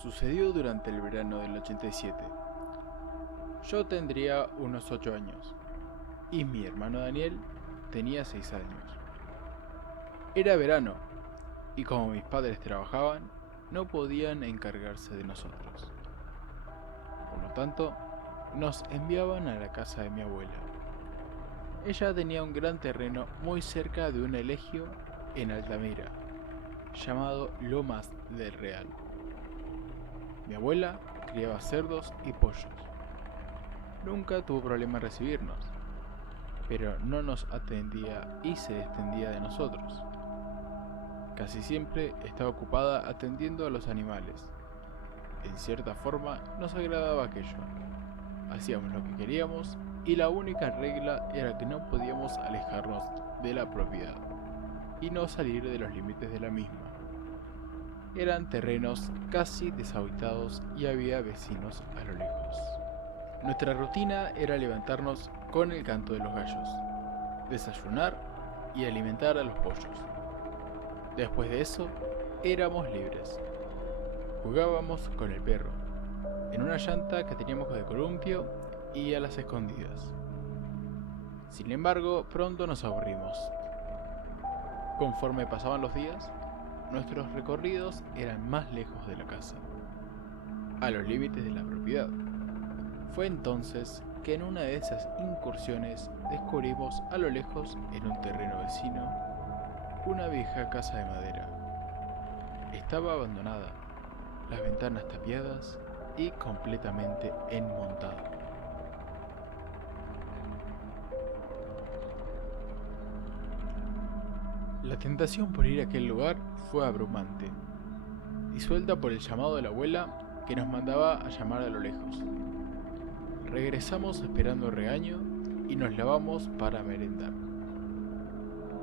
Sucedió durante el verano del 87. Yo tendría unos 8 años y mi hermano Daniel tenía 6 años. Era verano y como mis padres trabajaban, no podían encargarse de nosotros. Por lo tanto, nos enviaban a la casa de mi abuela. Ella tenía un gran terreno muy cerca de un elegio en Altamira, llamado Lomas del Real. Mi abuela criaba cerdos y pollos. Nunca tuvo problema en recibirnos, pero no nos atendía y se desentendía de nosotros. Casi siempre estaba ocupada atendiendo a los animales. En cierta forma nos agradaba aquello. Hacíamos lo que queríamos y la única regla era que no podíamos alejarnos de la propiedad y no salir de los límites de la misma. Eran terrenos casi deshabitados y había vecinos a lo lejos. Nuestra rutina era levantarnos con el canto de los gallos, desayunar y alimentar a los pollos. Después de eso, éramos libres. Jugábamos con el perro, en una llanta que teníamos de columpio y a las escondidas. Sin embargo, pronto nos aburrimos. Conforme pasaban los días, nuestros recorridos eran más lejos de la casa, a los límites de la propiedad. Fue entonces que en una de esas incursiones descubrimos a lo lejos, en un terreno vecino, una vieja casa de madera. Estaba abandonada, las ventanas tapiadas y completamente enmontada. La tentación por ir a aquel lugar fue abrumante, disuelta por el llamado de la abuela que nos mandaba a llamar a lo lejos. Regresamos esperando regaño y nos lavamos para merendar.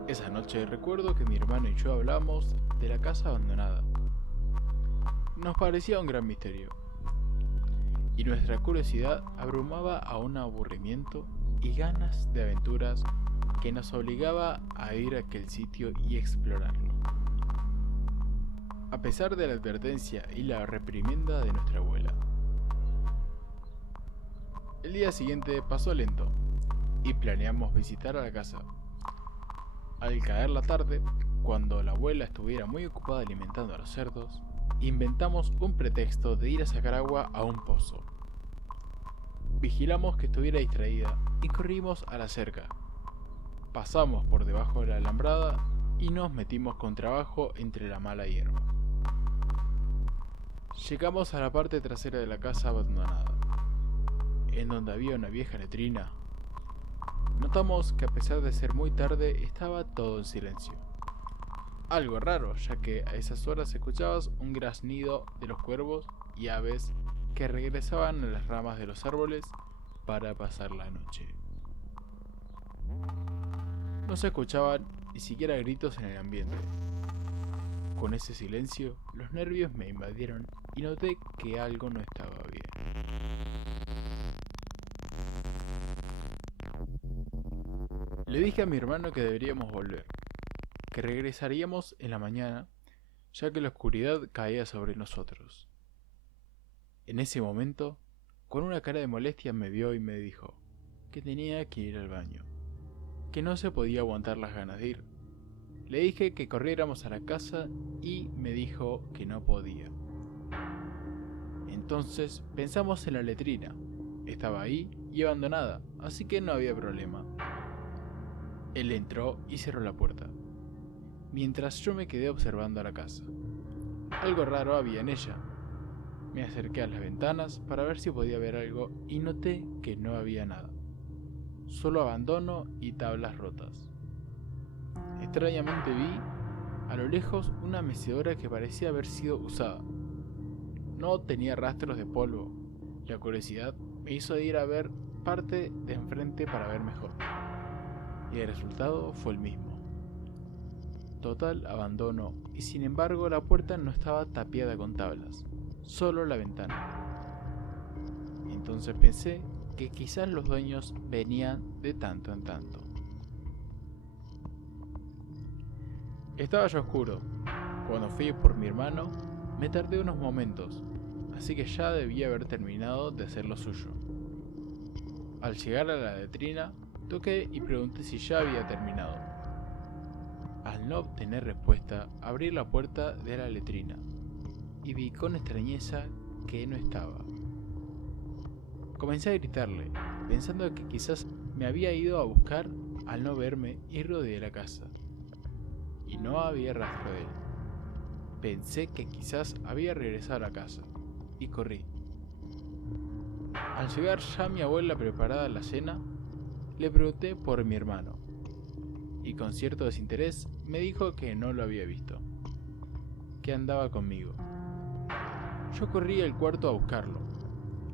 Esa noche recuerdo que mi hermano y yo hablamos de la casa abandonada. Nos parecía un gran misterio, y nuestra curiosidad abrumaba a un aburrimiento y ganas de aventuras que nos obligaba a ir a aquel sitio y explorarlo. A pesar de la advertencia y la reprimenda de nuestra abuela. El día siguiente pasó lento y planeamos visitar a la casa. Al caer la tarde, cuando la abuela estuviera muy ocupada alimentando a los cerdos, inventamos un pretexto de ir a sacar agua a un pozo. Vigilamos que estuviera distraída y corrimos a la cerca. Pasamos por debajo de la alambrada y nos metimos con trabajo entre la mala hierba. Llegamos a la parte trasera de la casa abandonada, en donde había una vieja letrina. Notamos que a pesar de ser muy tarde estaba todo en silencio. Algo raro, ya que a esas horas escuchabas un graznido de los cuervos y aves que regresaban a las ramas de los árboles para pasar la noche. No se escuchaban ni siquiera gritos en el ambiente. Con ese silencio, los nervios me invadieron y noté que algo no estaba bien. Le dije a mi hermano que deberíamos volver, que regresaríamos en la mañana, ya que la oscuridad caía sobre nosotros. En ese momento, con una cara de molestia me vio y me dijo que tenía que ir al baño, que no se podía aguantar las ganas de ir. Le dije que corriéramos a la casa y me dijo que no podía. Entonces pensamos en la letrina. Estaba ahí y abandonada, así que no había problema. Él entró y cerró la puerta, mientras yo me quedé observando a la casa. Algo raro había en ella. Me acerqué a las ventanas para ver si podía ver algo y noté que no había nada. Solo abandono y tablas rotas. Extrañamente vi, a lo lejos, una mecedora que parecía haber sido usada. No tenía rastros de polvo. La curiosidad me hizo ir a ver parte de enfrente para ver mejor. Y el resultado fue el mismo. Total abandono, y sin embargo la puerta no estaba tapiada con tablas, solo la ventana. Entonces pensé que quizás los dueños venían de tanto en tanto. Estaba ya oscuro. Cuando fui por mi hermano, me tardé unos momentos, así que ya debía haber terminado de hacer lo suyo. Al llegar a la letrina, toqué y pregunté si ya había terminado. Al no obtener respuesta, abrí la puerta de la letrina y vi con extrañeza que no estaba. Comencé a gritarle, pensando que quizás me había ido a buscar al no verme y rodeé la casa. Y no había rastro de él. Pensé que quizás había regresado a la casa y corrí. Al llegar ya mi abuela preparada la cena, le pregunté por mi hermano y con cierto desinterés me dijo que no lo había visto, que andaba conmigo. Yo corrí al cuarto a buscarlo,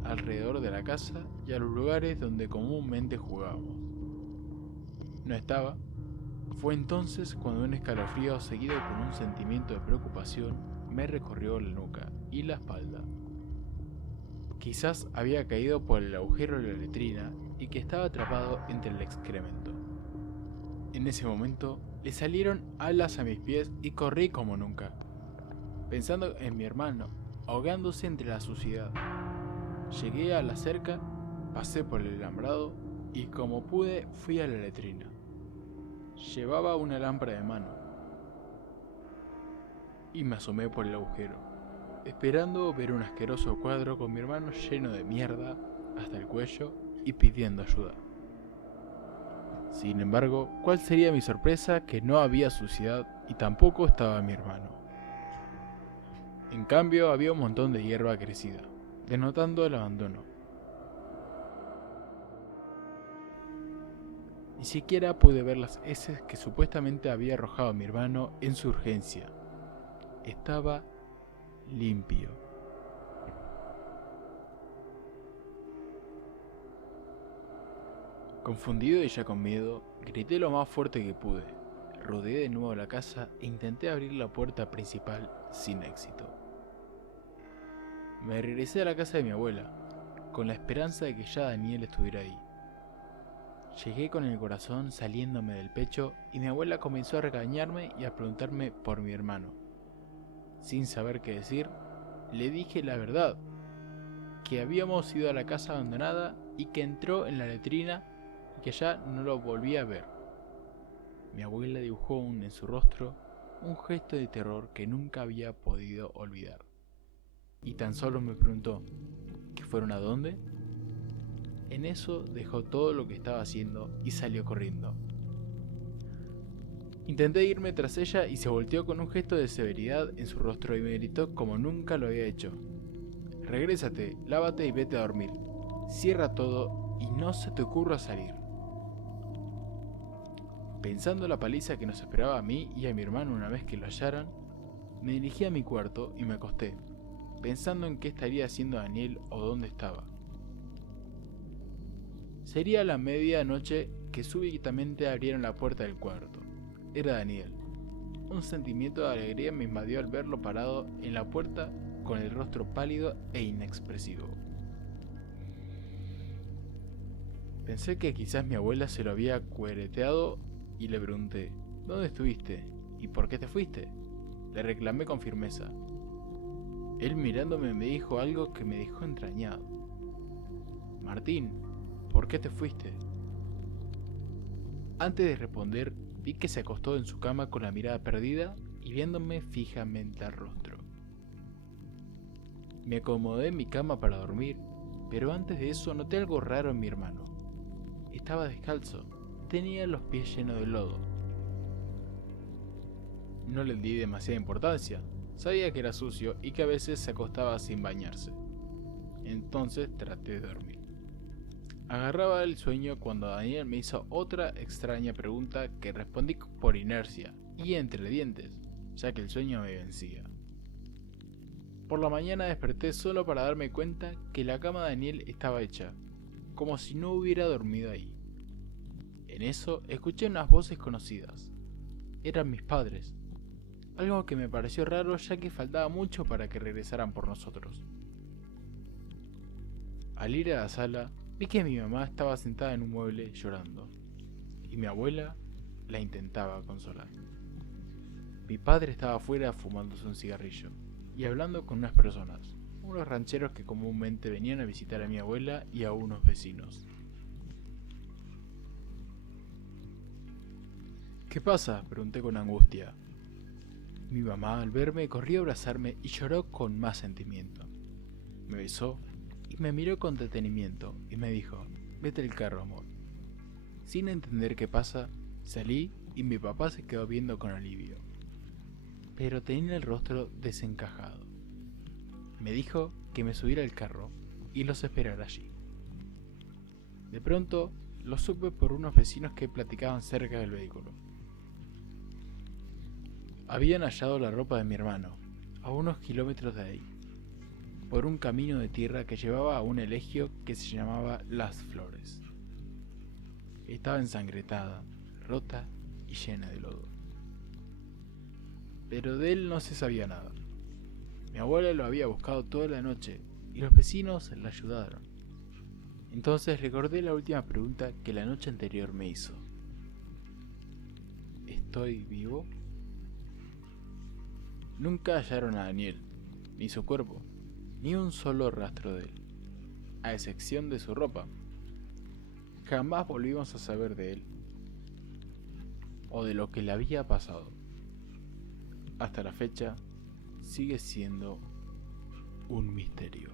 alrededor de la casa y a los lugares donde comúnmente jugábamos. No estaba. Fue entonces cuando un escalofrío seguido con un sentimiento de preocupación me recorrió la nuca y la espalda. Quizás había caído por el agujero de la letrina y que estaba atrapado entre el excremento. En ese momento le salieron alas a mis pies y corrí como nunca, pensando en mi hermano, ahogándose entre la suciedad. Llegué a la cerca, pasé por el alambrado y como pude fui a la letrina. Llevaba una lámpara de mano y me asomé por el agujero, esperando ver un asqueroso cuadro con mi hermano lleno de mierda hasta el cuello y pidiendo ayuda. Sin embargo, ¿cuál sería mi sorpresa que no había suciedad y tampoco estaba mi hermano? En cambio, había un montón de hierba crecida, denotando el abandono. Ni siquiera pude ver las heces que supuestamente había arrojado mi hermano en su urgencia. Estaba limpio. Confundido y ya con miedo, grité lo más fuerte que pude. Rodeé de nuevo la casa e intenté abrir la puerta principal sin éxito. Me regresé a la casa de mi abuela, con la esperanza de que ya Daniel estuviera ahí. Llegué con el corazón saliéndome del pecho y mi abuela comenzó a regañarme y a preguntarme por mi hermano. Sin saber qué decir, le dije la verdad, que habíamos ido a la casa abandonada y que entró en la letrina y que ya no lo volví a ver. Mi abuela dibujó en su rostro un gesto de terror que nunca había podido olvidar. Y tan solo me preguntó, ¿que fueron a dónde? En eso dejó todo lo que estaba haciendo y salió corriendo. Intenté irme tras ella y se volteó con un gesto de severidad en su rostro y me gritó como nunca lo había hecho. Regrésate, lávate y vete a dormir. Cierra todo y no se te ocurra salir. Pensando la paliza que nos esperaba a mí y a mi hermano una vez que lo hallaran, me dirigí a mi cuarto y me acosté, pensando en qué estaría haciendo Daniel o dónde estaba. Sería la medianoche que súbitamente abrieron la puerta del cuarto. Era Daniel. Un sentimiento de alegría me invadió al verlo parado en la puerta con el rostro pálido e inexpresivo. Pensé que quizás mi abuela se lo había cuereteado y le pregunté, ¿dónde estuviste? ¿Y por qué te fuiste? Le reclamé con firmeza. Él mirándome me dijo algo que me dejó entrañado. Martín, ¿por qué te fuiste? Antes de responder, vi que se acostó en su cama con la mirada perdida y viéndome fijamente al rostro. Me acomodé en mi cama para dormir, pero antes de eso noté algo raro en mi hermano. Estaba descalzo, tenía los pies llenos de lodo. No le di demasiada importancia, sabía que era sucio y que a veces se acostaba sin bañarse. Entonces traté de dormir. Agarraba el sueño cuando Daniel me hizo otra extraña pregunta que respondí por inercia y entre dientes, ya que el sueño me vencía. Por la mañana desperté solo para darme cuenta que la cama de Daniel estaba hecha, como si no hubiera dormido ahí. En eso escuché unas voces conocidas. Eran mis padres, algo que me pareció raro ya que faltaba mucho para que regresaran por nosotros. Al ir a la sala, vi que mi mamá estaba sentada en un mueble llorando, y mi abuela la intentaba consolar. Mi padre estaba afuera fumándose un cigarrillo y hablando con unas personas. unos rancheros que comúnmente venían a visitar a mi abuela y a unos vecinos. ¿Qué pasa?, pregunté con angustia. Mi mamá, al verme, corrió a abrazarme y lloró con más sentimiento. Me besó y me miró con detenimiento y me dijo: «Vete al carro, amor». Sin entender qué pasa, salí y mi papá se quedó viendo con alivio, pero tenía el rostro desencajado. Me dijo que me subiera al carro y los esperara allí. De pronto, lo supe por unos vecinos que platicaban cerca del vehículo. Habían hallado la ropa de mi hermano, a unos kilómetros de ahí, por un camino de tierra que llevaba a un elegio que se llamaba Las Flores. Estaba ensangrentada, rota y llena de lodo. Pero de él no se sabía nada. Mi abuela lo había buscado toda la noche y los vecinos la ayudaron. Entonces recordé la última pregunta que la noche anterior me hizo. ¿Estoy vivo? Nunca hallaron a Daniel, ni su cuerpo, ni un solo rastro de él, a excepción de su ropa. Jamás volvimos a saber de él, o de lo que le había pasado. Hasta la fecha, sigue siendo un misterio.